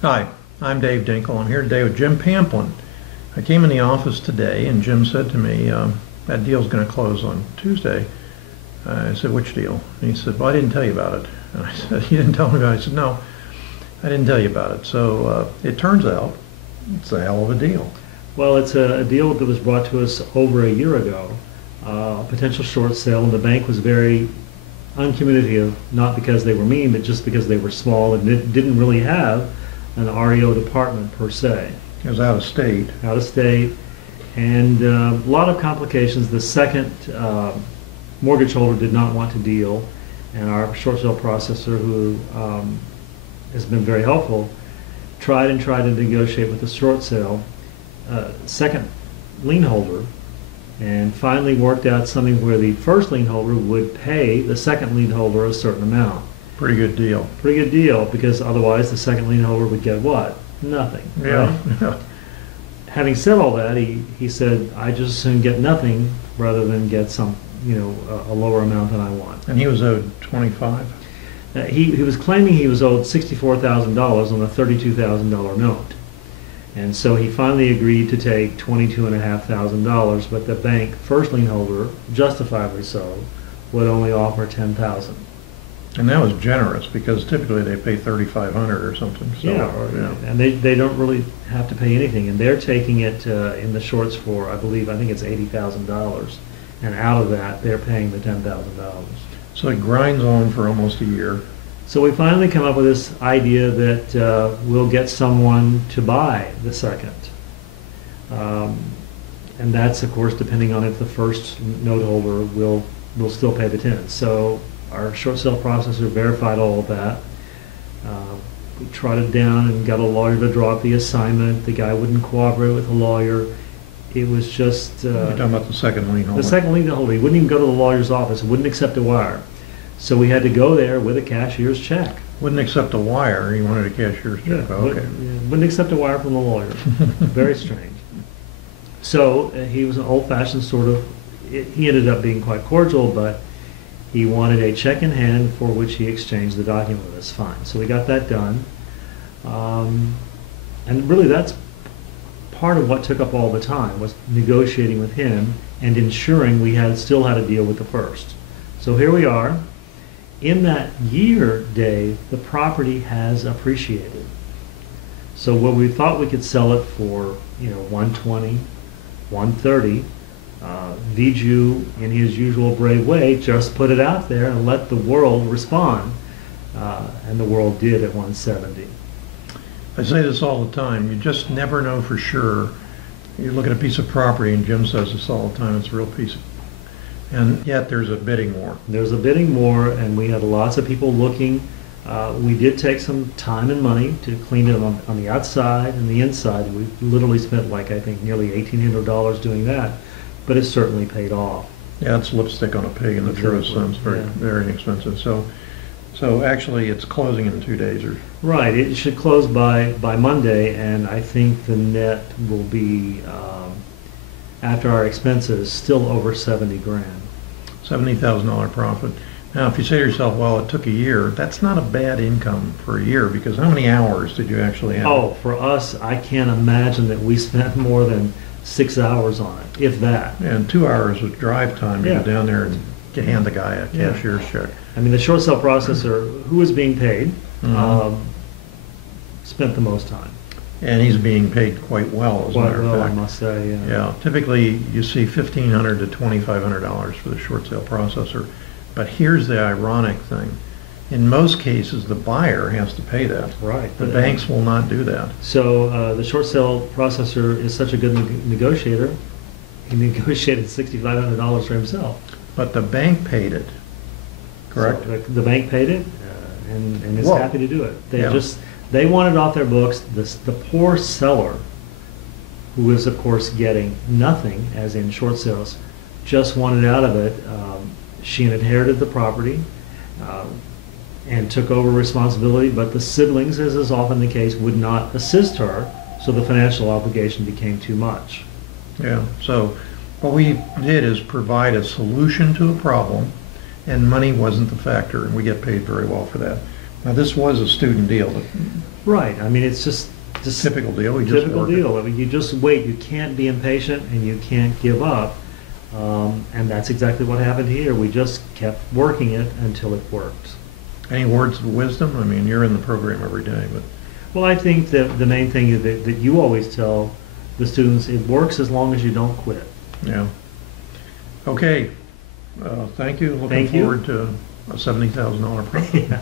Hi, I'm Dave Dinkel. I'm here today with Jim Pamplin. I came in the office today and Jim said to me, that deal's going to close on Tuesday. I said, which deal? And he said, well, I didn't tell you about it. And I said, you didn't tell me about it? I said, no, I didn't tell you about it. So it turns out it's a hell of a deal. Well, it's a deal that was brought to us over a year ago, a potential short sale, and the bank was very uncommunicative, not because they were mean, but just because they were small and didn't really have an REO department per se. It was out of state. Out of state, and a lot of complications. The second mortgage holder did not want to deal, and our short sale processor, who has been very helpful, tried to negotiate with the short sale second lien holder, and finally worked out something where the first lien holder would pay the second lien holder a certain amount. Pretty good deal. Pretty good deal, because otherwise the second lien holder would get what? Nothing. Yeah. Right? Yeah. Having said all that, he said, I just as soon get nothing rather than get some, a lower amount than I want. And he was owed 25. He was claiming he was owed $64,000 on a $32,000 note. And so he finally agreed to take $22,500, but the bank first lien holder, justifiably so, would only offer $10,000. And that was generous because typically they pay $3,500 or something. So, yeah. And they don't really have to pay anything, and they're taking it in the shorts for, I think it's $80,000, and out of that they're paying the $10,000. So it grinds on for almost a year. So we finally come up with this idea that we'll get someone to buy the second. And that's, of course, depending on if the first note holder will still pay the 10. So our short sale processor verified all of that. We trotted down and got a lawyer to draw up the assignment. The guy wouldn't cooperate with the lawyer. It was just... You're talking about the second lien holder. The second lien holder. He wouldn't even go to the lawyer's office. Wouldn't accept a wire. So we had to go there with a cashier's check. Wouldn't accept a wire. He wanted a cashier's check. Yeah, Okay. Wouldn't accept a wire from the lawyer. Very strange. So he was an old-fashioned sort of... He ended up being quite cordial, but he wanted a check in hand for which he exchanged the document with us. Fine. So we got that done. And really that's part of what took up all the time, was negotiating with him and ensuring we still had a deal with the first. So here we are. In that year, Dave, the property has appreciated. So when we thought we could sell it for, 120, 130, Viju, in his usual brave way, just put it out there and let the world respond. And the world did at 170. I say this all the time. You just never know for sure. You look at a piece of property, and Jim says this all the time, it's a real piece of... And yet there's a bidding war. There's a bidding war, and we had lots of people looking. We did take some time and money to clean it on the outside and the inside. We literally spent, I think, nearly $1,800 doing that, but it certainly paid off. Yeah, it's lipstick on a pig in the truest sense. Very inexpensive. So actually it's closing in 2 days. Right. It should close by Monday, and I think the net will be, after our expenses, still over 70 grand. $70,000 profit. Now, if you say to yourself, well, it took a year, that's not a bad income for a year, because how many hours did you actually have? Oh, for us, I can't imagine that we spent more than 6 hours on it, if that. And 2 hours with drive time to Yeah. go down there and hand the guy a cashier's check. I mean, the short sale processor, who was being paid, spent the most time. And he's being paid quite well, as a matter of fact. I must say, yeah. Yeah, typically you see $1,500 to $2,500 for the short sale processor. But here's the ironic thing. In most cases, the buyer has to pay that. Right. The banks will not do that. So the short sale processor is such a good negotiator, he negotiated $6,500 for himself. But the bank paid it, correct? So the bank paid it, and is Whoa. happy to do it. Yeah. They wanted off their books. The poor seller, who is of course getting nothing, as in short sales, just wanted out of it. She inherited the property and took over responsibility, but the siblings, as is often the case, would not assist her, so the financial obligation became too much. Yeah, so what we did is provide a solution to a problem, and money wasn't the factor, and we get paid very well for that. Now, this was a student deal. Right. I mean, it's just Typical deal. We just typical work it. deal. I mean, you just wait. You can't be impatient and you can't give up. And that's exactly what happened here. We just kept working it until it worked. Any words of wisdom? I mean, you're in the program every day, but Well, I think that the main thing is that you always tell the students, it works as long as you don't quit. yeah. Okay. Thank you. Looking Thank you. forward to a $70,000 profit. Yeah.